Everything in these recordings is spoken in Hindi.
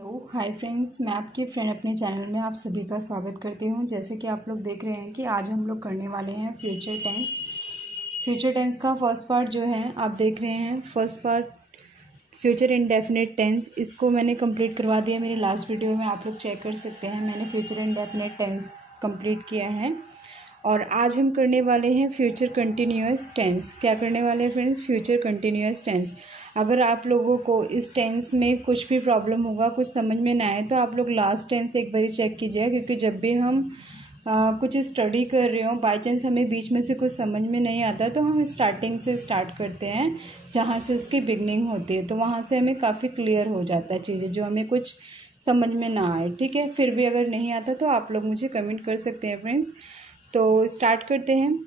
हेलो हाय फ्रेंड्स, मैं आपकी फ्रेंड अपने चैनल में आप सभी का स्वागत करती हूँ। जैसे कि आप लोग देख रहे हैं कि आज हम लोग करने वाले हैं फ्यूचर टेंस। फ्यूचर टेंस का फर्स्ट पार्ट जो है आप देख रहे हैं, first part future indefinite tense, इसको मैंने कंप्लीट करवा दिया मेरी लास्ट वीडियो में, आप लोग चेक कर सकते हैं। मैंने फ्यूचर इंडेफिनिट टेंस कंप्लीट किया है और आज हम करने वाले हैं फ्यूचर कंटिन्यूअस टेंस। क्या करने वाले हैं फ्रेंड्स? Future continuous tense. अगर आप लोगों को इस टेंस में कुछ भी प्रॉब्लम होगा, कुछ समझ में ना आए, तो आप लोग लास्ट टेंस एक बार चेक कीजिए, क्योंकि जब भी हम कुछ स्टडी कर रहे हो, बाई चांस हमें बीच में से कुछ समझ में नहीं आता, तो हम स्टार्टिंग से स्टार्ट करते हैं जहाँ से उसकी बिगनिंग होती है, तो वहाँ से हमें काफ़ी क्लियर हो जाता है चीज़ें जो हमें कुछ समझ में ना आए। ठीक है, फिर भी अगर नहीं आता तो आप लोग मुझे कमेंट कर सकते हैं फ्रेंड्स। तो स्टार्ट करते हैं।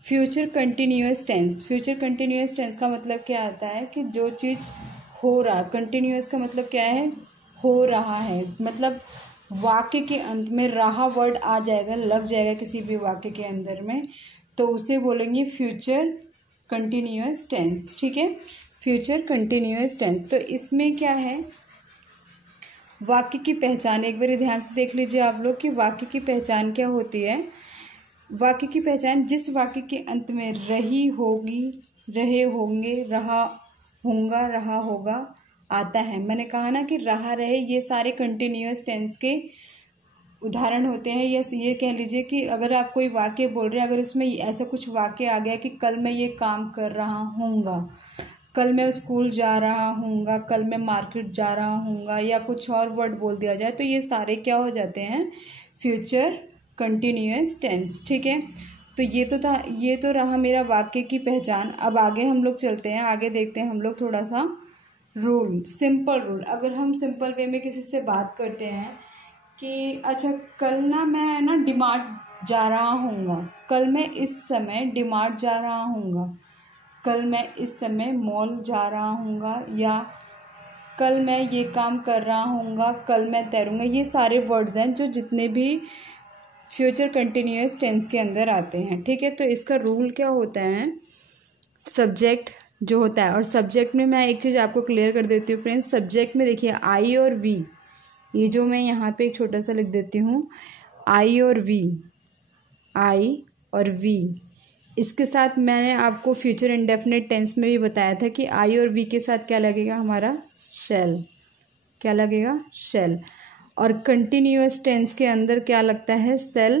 Future continuous tense. Future continuous tense का मतलब क्या आता है कि जो चीज़ हो रहा, कंटिन्यूअस का मतलब क्या है? हो रहा है, मतलब वाक्य के अंत में रहा वर्ड आ जाएगा, लग जाएगा किसी भी वाक्य के अंदर में, तो उसे बोलेंगे फ्यूचर कंटिन्यूअस टेंस। ठीक है, फ्यूचर कंटिन्यूअस टेंस। तो इसमें क्या है, वाक्य की पहचान एक बार ध्यान से देख लीजिए आप लोग कि वाक्य की पहचान क्या होती है। वाक्य की पहचान जिस वाक्य के अंत में रही होगी, रहे होंगे, रहा होगा, रहा होगा आता है। मैंने कहा ना कि रहा, रहे, ये सारे कंटिन्यूअस टेंस के उदाहरण होते हैं। ये कह लीजिए कि अगर आप कोई वाक्य बोल रहे हैं, अगर उसमें ऐसा कुछ वाक्य आ गया कि कल मैं ये काम कर रहा हूँगा, कल मैं स्कूल जा रहा हूँगा, कल मैं मार्केट जा रहा हूँगा, या कुछ और वर्ड बोल दिया जाए, तो ये सारे क्या हो जाते हैं? Future continuous tense. ठीक है, तो ये तो रहा मेरा वाक्य की पहचान। अब आगे हम लोग चलते हैं, आगे देखते हैं हम लोग थोड़ा सा रूल, सिंपल रूल। अगर हम सिंपल वे में किसी से बात करते हैं कि अच्छा कल ना मैं ना डीमार्ट जा रहा हूँगा, कल मैं इस समय डीमार्ट जा रहा हूँगा, कल मैं इस समय मॉल जा रहा हूँगा, या कल मैं ये काम कर रहा हूँगा, कल मैं तैरूँगा, ये सारे वर्ड्स हैं जो जितने भी फ्यूचर कंटिन्यूअस टेंस के अंदर आते हैं। ठीक है, तो इसका रूल क्या होता है? सब्जेक्ट जो होता है, और सब्जेक्ट में मैं एक चीज़ आपको क्लियर कर देती हूँ फ्रेंड्स। सब्जेक्ट में देखिए आई और वी, ये जो मैं यहाँ पे एक छोटा सा लिख देती हूँ, आई और वी, आई और वी, इसके साथ मैंने आपको फ्यूचर इंडेफिनिट टेंस में भी बताया था कि आई और वी के साथ क्या लगेगा हमारा? शैल। क्या लगेगा? शैल। और कंटिन्यूअस टेंस के अंदर क्या लगता है? सेल।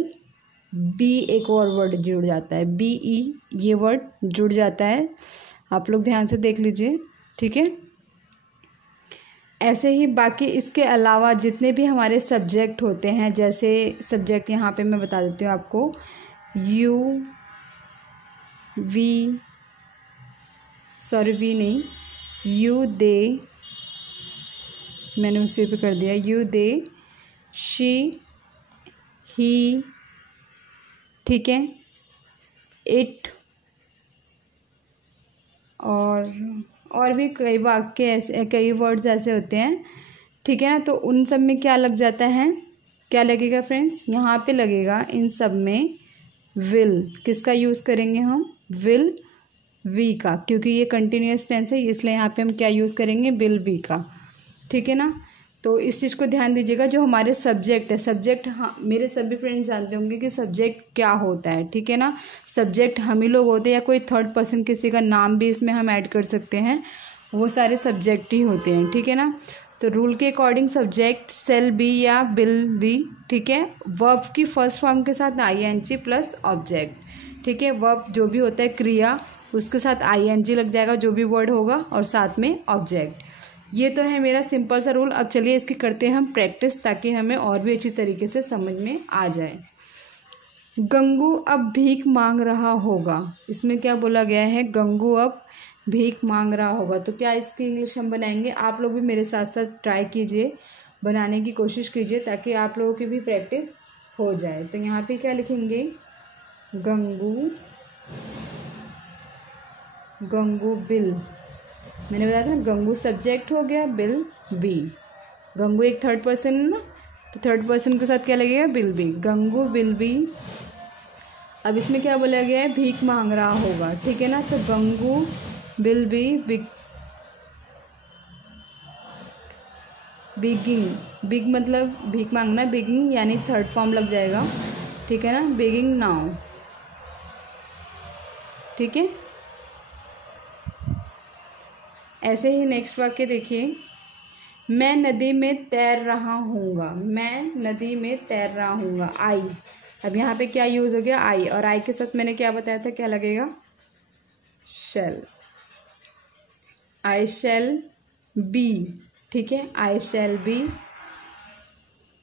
बी एक और वर्ड जुड़ जाता है, बी ई, ये वर्ड जुड़ जाता है, आप लोग ध्यान से देख लीजिए। ठीक है, ऐसे ही बाकी इसके अलावा जितने भी हमारे सब्जेक्ट होते हैं, जैसे सब्जेक्ट यहाँ पे मैं बता देती हूँ आपको, यू, वी, सॉरी वी नहीं, यू, दे, मैंने उसी पे कर दिया, यू, दे, शी, ही, ठीक है, इट, और भी कई वाक्य ऐसे, कई वर्ड्स ऐसे होते हैं। ठीक है ना, तो उन सब में क्या लग जाता है? क्या लगेगा फ्रेंड्स? यहाँ पे लगेगा इन सब में विल। किसका यूज़ करेंगे हम? विल वी का, क्योंकि ये कंटिन्यूअस टेंस है, इसलिए यहाँ पे हम क्या यूज़ करेंगे? विल वी का। ठीक है ना, तो इस चीज़ को ध्यान दीजिएगा। जो हमारे सब्जेक्ट है, सब्जेक्ट, हाँ, मेरे सभी फ्रेंड्स जानते होंगे कि सब्जेक्ट क्या होता है। ठीक है ना, सब्जेक्ट हम ही लोग होते हैं, या कोई थर्ड पर्सन किसी का नाम भी इसमें हम ऐड कर सकते हैं, वो सारे सब्जेक्ट ही होते हैं। ठीक है ना, तो रूल के अकॉर्डिंग सब्जेक्ट सेल बी या विल बी। ठीक है, वर्ब की फर्स्ट फॉर्म के साथ ING प्लस ऑब्जेक्ट। ठीक है, वर्ब जो भी होता है क्रिया, उसके साथ ING लग जाएगा जो भी वर्ड होगा, और साथ में ऑब्जेक्ट। ये तो है मेरा सिंपल सा रूल। अब चलिए इसकी करते हैं हम प्रैक्टिस, ताकि हमें और भी अच्छी तरीके से समझ में आ जाए। गंगू अब भीख मांग रहा होगा, इसमें क्या बोला गया है? गंगू अब भीख मांग रहा होगा। तो क्या इसकी इंग्लिश हम बनाएंगे? आप लोग भी मेरे साथ साथ ट्राई कीजिए, बनाने की कोशिश कीजिए, ताकि आप लोगों की भी प्रैक्टिस हो जाए। तो यहाँ पे क्या लिखेंगे? गंगू, गंगू बिल, मैंने बताया था गंगू सब्जेक्ट हो गया, बिल बी। गंगू एक थर्ड पर्सन है ना, तो थर्ड पर्सन के साथ क्या लगेगा? Will be. Gangu will be. अब इसमें क्या बोला गया है? भीख मांग रहा होगा। ठीक है ना, तो गंगू बिल बी बिगिंग, बिग मतलब भीख मांगना, बिगिंग यानी थर्ड फॉर्म लग जाएगा, ठीक है ना, बिगिंग नाउ, ठीक है। ऐसे ही नेक्स्ट वाक्य देखिए, मैं नदी में तैर रहा हूँगा, मैं नदी में तैर रहा हूँगा, आई। अब यहाँ पे क्या यूज हो गया, आई, और आई के साथ मैंने क्या बताया था, क्या लगेगा, शैल, आई शैल बी, ठीक है, I shall be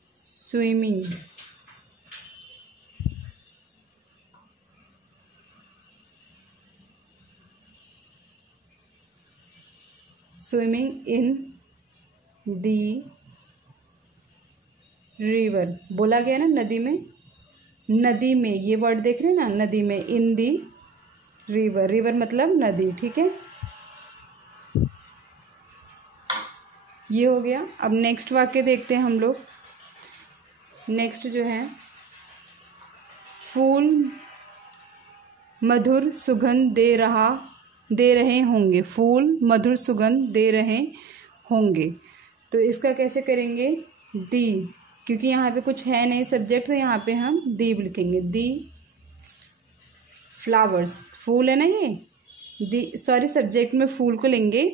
swimming, swimming in the river, बोला गया ना नदी में, नदी में, ये वर्ड देख रहे हैं ना, नदी में, इन दी रिवर, रिवर मतलब नदी, ठीक है, ये हो गया। अब नेक्स्ट वाक्य देखते हैं हम लोग। नेक्स्ट जो है, फूल मधुर सुगंध दे रहे होंगे, फूल मधुर सुगंध दे रहे होंगे, तो इसका कैसे करेंगे, दी, क्योंकि यहाँ पे कुछ है नहीं सब्जेक्ट, तो यहाँ पे हम दी लिखेंगे, दी फ्लावर्स, फूल है ना ये, दी, सॉरी सब्जेक्ट में फूल को लेंगे,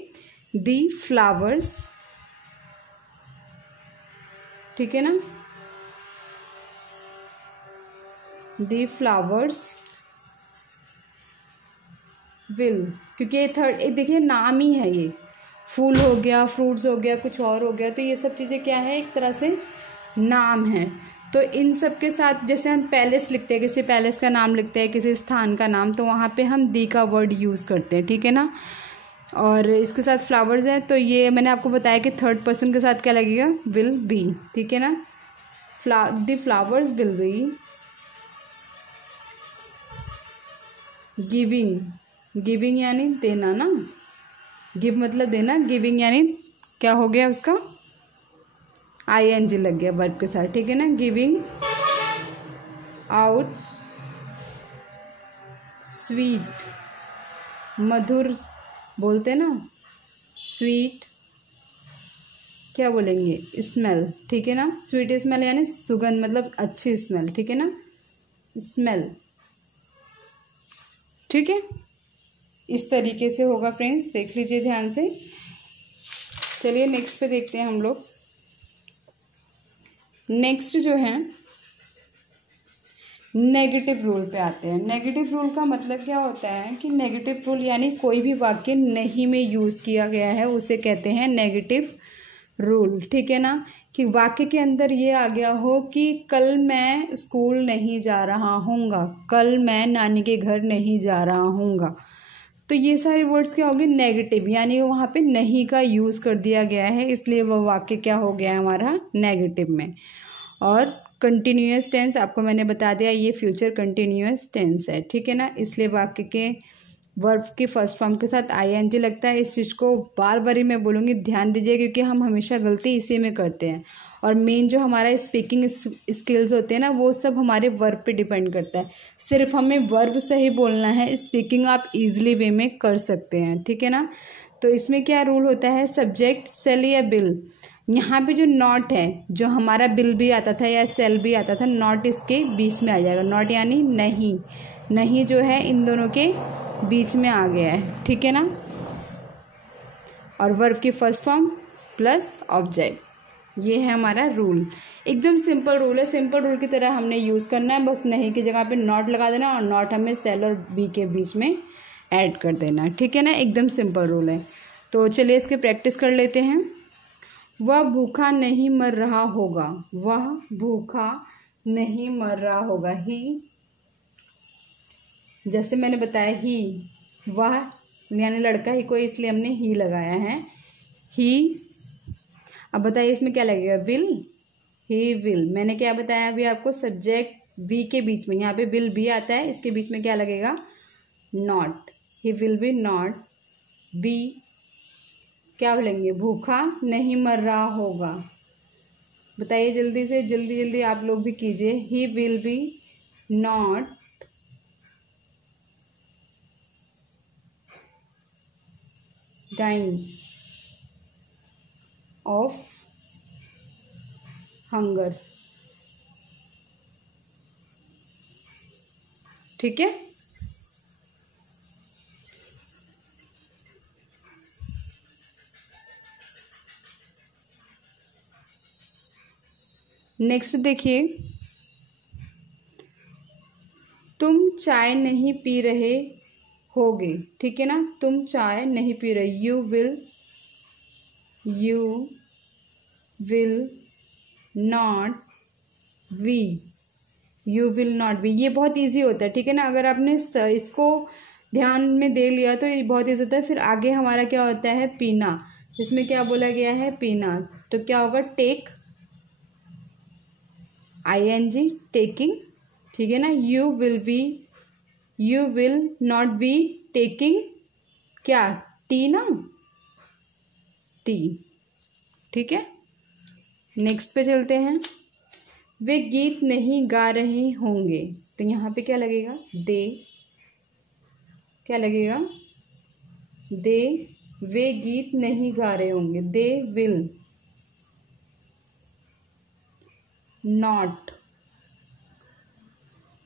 दी फ्लावर्स, ठीक है ना, दी फ्लावर्स विल, क्योंकि ये थर्ड, एक देखिए नाम ही है ये, फूल हो गया, फ्रूट्स हो गया, कुछ और हो गया, तो ये सब चीज़ें क्या है, एक तरह से नाम है। तो इन सब के साथ जैसे हम पैलेस लिखते हैं, किसी पैलेस का नाम लिखते हैं, किसी स्थान का नाम, तो वहाँ पे हम दी का वर्ड यूज़ करते हैं, ठीक है ना। और इसके साथ फ्लावर्स हैं, तो ये मैंने आपको बताया कि थर्ड पर्सन के साथ क्या लगेगा, विल बी, ठीक है ना, the flowers will be giving, giving यानी देना ना, गिव मतलब देना, गिविंग यानी क्या हो गया उसका, ING लग गया वर्ब के साथ, ठीक है ना, गिविंग आउट स्वीट, मधुर बोलते ना, स्वीट क्या बोलेंगे, स्मेल, ठीक है ना, स्वीट स्मेल यानी सुगंध मतलब अच्छी स्मेल, ठीक है ना, स्मेल, ठीक है। इस तरीके से होगा फ्रेंड्स, देख लीजिए ध्यान से। चलिए नेक्स्ट पे देखते हैं हम लोग। नेक्स्ट जो है नेगेटिव रूल पे आते हैं। नेगेटिव रूल का मतलब क्या होता है कि नेगेटिव रूल यानी कोई भी वाक्य नहीं में यूज किया गया है उसे कहते हैं नेगेटिव रूल, ठीक है ना, कि वाक्य के अंदर ये आ गया हो कि कल मैं स्कूल नहीं जा रहा हूँगा, कल मैं नानी के घर नहीं जा रहा हूँगा, तो ये सारे वर्ड्स क्या होंगे, नेगेटिव, यानी वहाँ पे नहीं का यूज़ कर दिया गया है, इसलिए वह वाक्य क्या हो गया हमारा, नेगेटिव में। और कंटिन्यूअस टेंस आपको मैंने बता दिया, ये फ्यूचर कंटिन्यूअस टेंस है, ठीक है ना, इसलिए वाक्य के वर्ब के फर्स्ट फॉर्म के साथ ING लगता है। इस चीज़ को बार बार ही मैं बोलूँगी, ध्यान दीजिए, क्योंकि हम हमेशा गलती इसी में करते हैं। और मेन जो हमारा स्पीकिंग स्किल्स होते हैं ना, वो सब हमारे वर्ब पे डिपेंड करता है। सिर्फ हमें वर्ब सही बोलना है, स्पीकिंग आप इजीली वे में कर सकते हैं, ठीक है ना। तो इसमें क्या रूल होता है, सब्जेक्ट सेल या बिल, यहाँ पे जो नॉट है, जो हमारा बिल भी आता था या सेल भी आता था, नॉट इसके बीच में आ जाएगा, नॉट यानी नहीं, नहीं जो है इन दोनों के बीच में आ गया है, ठीक है ना। और वर्ब की फर्स्ट फॉर्म प्लस ऑब्जेक्ट, ये है हमारा रूल। एकदम सिंपल रूल है, सिंपल रूल की तरह हमने यूज़ करना है, बस नहीं की जगह पे नॉट लगा देना और नॉट हमें सेल और बी के बीच में ऐड कर देना, ठीक है ना, एकदम सिंपल रूल है। तो चलिए इसकी प्रैक्टिस कर लेते हैं। वह भूखा नहीं मर रहा होगा, वह भूखा नहीं मर रहा होगा, ही, जैसे मैंने बताया ही, वह यानी लड़का ही कोई, इसलिए हमने ही लगाया है, ही। अब बताइए इसमें क्या लगेगा, विल, ही विल, मैंने क्या बताया अभी आपको, सब्जेक्ट वी के बीच में, यहाँ पे विल भी आता है, इसके बीच में क्या लगेगा, not, he will be not be, क्या बोलेंगे, भूखा नहीं मर रहा होगा। बताइए जल्दी से, जल्दी जल्दी आप लोग भी कीजिए, he will be not dying of hunger. ठीक है। नेक्स्ट देखिए, तुम चाय नहीं पी रहे होगे। ठीक है ना, तुम चाय नहीं पी रहे, you will not be, you will not be. ये बहुत इजी होता है, ठीक है ना। अगर आपने इसको ध्यान में दे लिया तो ये बहुत इजी होता है। फिर आगे हमारा क्या होता है, पीना। इसमें क्या बोला गया है, पीना। तो क्या होगा, टेक, ING, टेकिंग। ठीक है ना। You will not be taking क्या, टी ना, टी। ठीक है। नेक्स्ट पे चलते हैं। वे गीत नहीं गा रहे होंगे, तो यहाँ पे क्या लगेगा, दे। क्या लगेगा, दे। वे गीत नहीं गा रहे होंगे, दे विल नॉट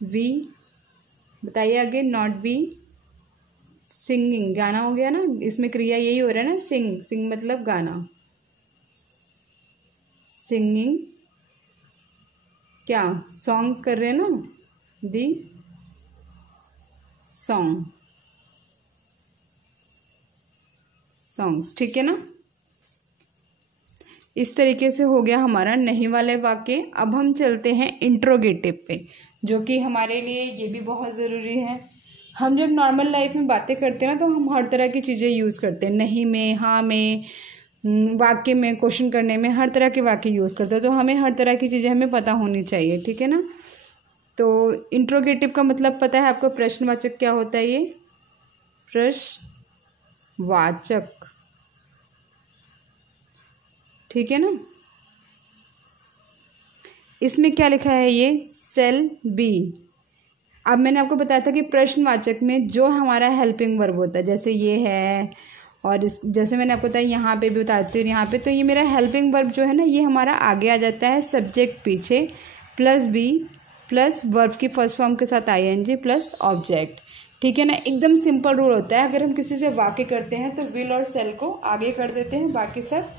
बी, बताइए आगे, नॉट बी सिंगिंग। गाना हो गया ना, इसमें क्रिया यही हो रहा है ना, सिंग मतलब गाना। सिंगिंग क्या, सॉन्ग कर रहे हैं ना, दी सॉन्ग्स। ठीक है ना। इस तरीके से हो गया हमारा नहीं वाले वाक्य। अब हम चलते हैं इंट्रोगेटिव पे, जो कि हमारे लिए ये भी बहुत ज़रूरी है। हम जब नॉर्मल लाइफ में बातें करते हैं ना, तो हम हर तरह की चीज़ें यूज़ करते हैं, नहीं में, हाँ में, वाक्य में, क्वेश्चन करने में, हर तरह के वाक्य यूज़ करते हैं। तो हमें हर तरह की चीज़ें हमें पता होनी चाहिए, ठीक है ना। तो इंट्रोगेटिव का मतलब पता है आपको, प्रश्नवाचक क्या होता है, ये प्रश्नवाचक। ठीक है ना। इसमें क्या लिखा है, ये सेल बी। अब मैंने आपको बताया था कि प्रश्नवाचक में जो हमारा हेल्पिंग वर्ब होता है, जैसे ये है, और इस जैसे मैंने आपको बताया यहाँ पे भी बताती हूँ, यहाँ पे तो ये मेरा हेल्पिंग वर्ब जो है ना, ये हमारा आगे आ जाता है, सब्जेक्ट पीछे, प्लस बी, प्लस वर्ब की फर्स्ट फॉर्म के साथ ING, प्लस ऑब्जेक्ट। ठीक है ना। एकदम सिंपल रूल होता है। अगर हम किसी से वाक्य करते हैं तो विल और सेल को आगे कर देते हैं, बाकी सब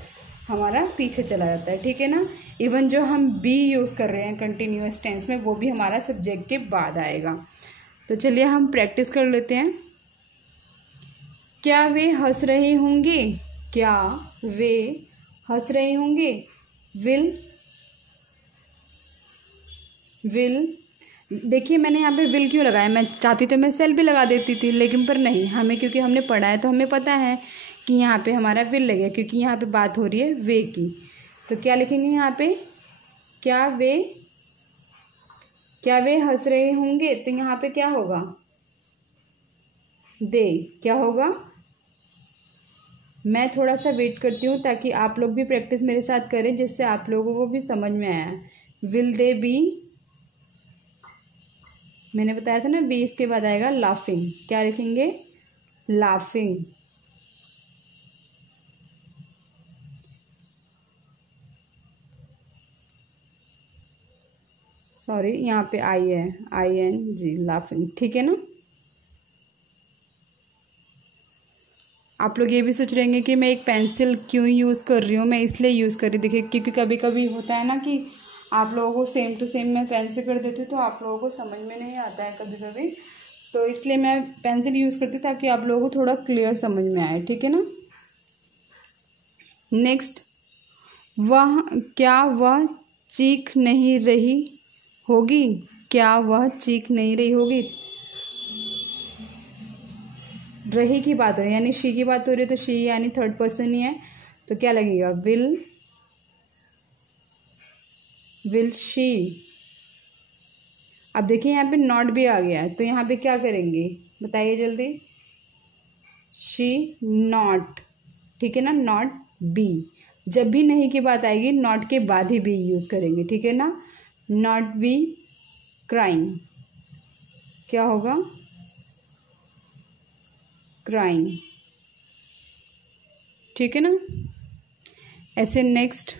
हमारा पीछे चला जाता है। ठीक है ना। इवन जो हम बी यूज़ कर रहे हैं कंटिन्यूअस टेंस में, वो भी हमारा सब्जेक्ट के बाद आएगा। तो चलिए हम प्रैक्टिस कर लेते हैं। क्या वे हंस रहे होंगे, क्या वे हंस रहे होंगे, विल देखिए मैंने यहाँ पे विल क्यों लगाया, मैं चाहती तो मैं सेल भी लगा देती थी, लेकिन पर नहीं, हमें क्योंकि हमने पढ़ा है तो हमें पता है कि यहाँ पे हमारा विल लगेगा, क्योंकि यहाँ पे बात हो रही है वे की। तो क्या लिखेंगे यहाँ पे, क्या वे हंस रहे होंगे, तो यहाँ पे क्या होगा, दे। क्या होगा, मैं थोड़ा सा वेट करती हूँ ताकि आप लोग भी प्रैक्टिस मेरे साथ करें, जिससे आप लोगों को भी समझ में आया। विल दे बी, मैंने बताया था ना, बी इसके बाद आएगा लाफिंग। क्या लिखेंगे, लाफिंग। सॉरी, यहाँ पे आई है, ING, लाफिंग। ठीक है ना। आप लोग ये भी सोच रहे होंगे कि मैं एक पेंसिल क्यों यूज़ कर रही हूँ, मैं इसलिए यूज़ कर रही। देखिए, क्योंकि कभी कभी होता है ना कि आप लोगों को सेम टू सेम मैं पेंसिल कर देती हूँ, तो आप लोगों को समझ में नहीं आता है कभी कभी, तो इसलिए मैं पेंसिल यूज़ करती हूँ ताकि आप लोगों को थोड़ा क्लियर समझ में आए। ठीक है ना। नेक्स्ट, क्या वह चीख नहीं रही होगी, क्या वह चीख नहीं रही होगी। रही की बात हो रही है, यानी शी की बात हो रही है, तो शी यानी थर्ड पर्सन ही है, तो क्या लगेगा, विल शी। अब देखिए यहाँ पे नॉट भी आ गया है, तो यहाँ पे क्या करेंगे, बताइए जल्दी, शी नॉट। ठीक है ना, नॉट बी। जब भी नहीं की बात आएगी, नॉट के बाद ही बी यूज करेंगे। ठीक है ना। नॉट बी क्राइंग, क्या होगा, क्राइंग। ठीक है ना। ऐसे नेक्स्ट,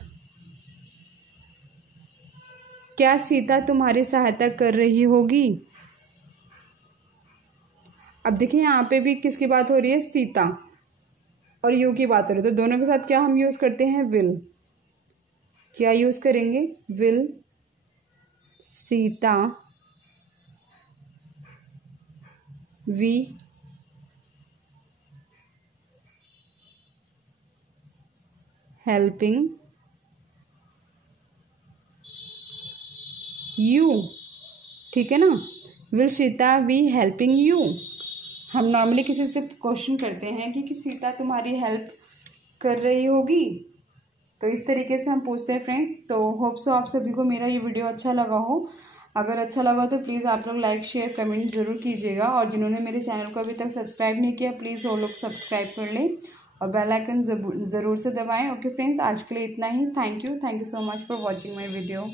क्या सीता तुम्हारी सहायता कर रही होगी। अब देखिए यहाँ पे भी किसकी बात हो रही है, सीता और यू की बात हो रही है, तो दोनों के साथ क्या हम यूज करते हैं, विल। क्या यूज करेंगे, will Sita be helping you, ठीक है ना। Will Sita be helping you. हम नॉर्मली किसी से क्वेश्चन करते हैं कि सीता तुम्हारी हेल्प कर रही होगी, तो इस तरीके से हम पूछते हैं फ्रेंड्स। तो होप सो आप सभी को मेरा ये वीडियो अच्छा लगा हो। अगर अच्छा लगा तो प्लीज़ आप लोग लाइक शेयर कमेंट ज़रूर कीजिएगा, और जिन्होंने मेरे चैनल को अभी तक सब्सक्राइब नहीं किया प्लीज़ वो लोग सब्सक्राइब कर लें और बेल आइकन ज़रूर से दबाएं। ओके फ्रेंड्स, आज के लिए इतना ही। Thank you so much for watching my video.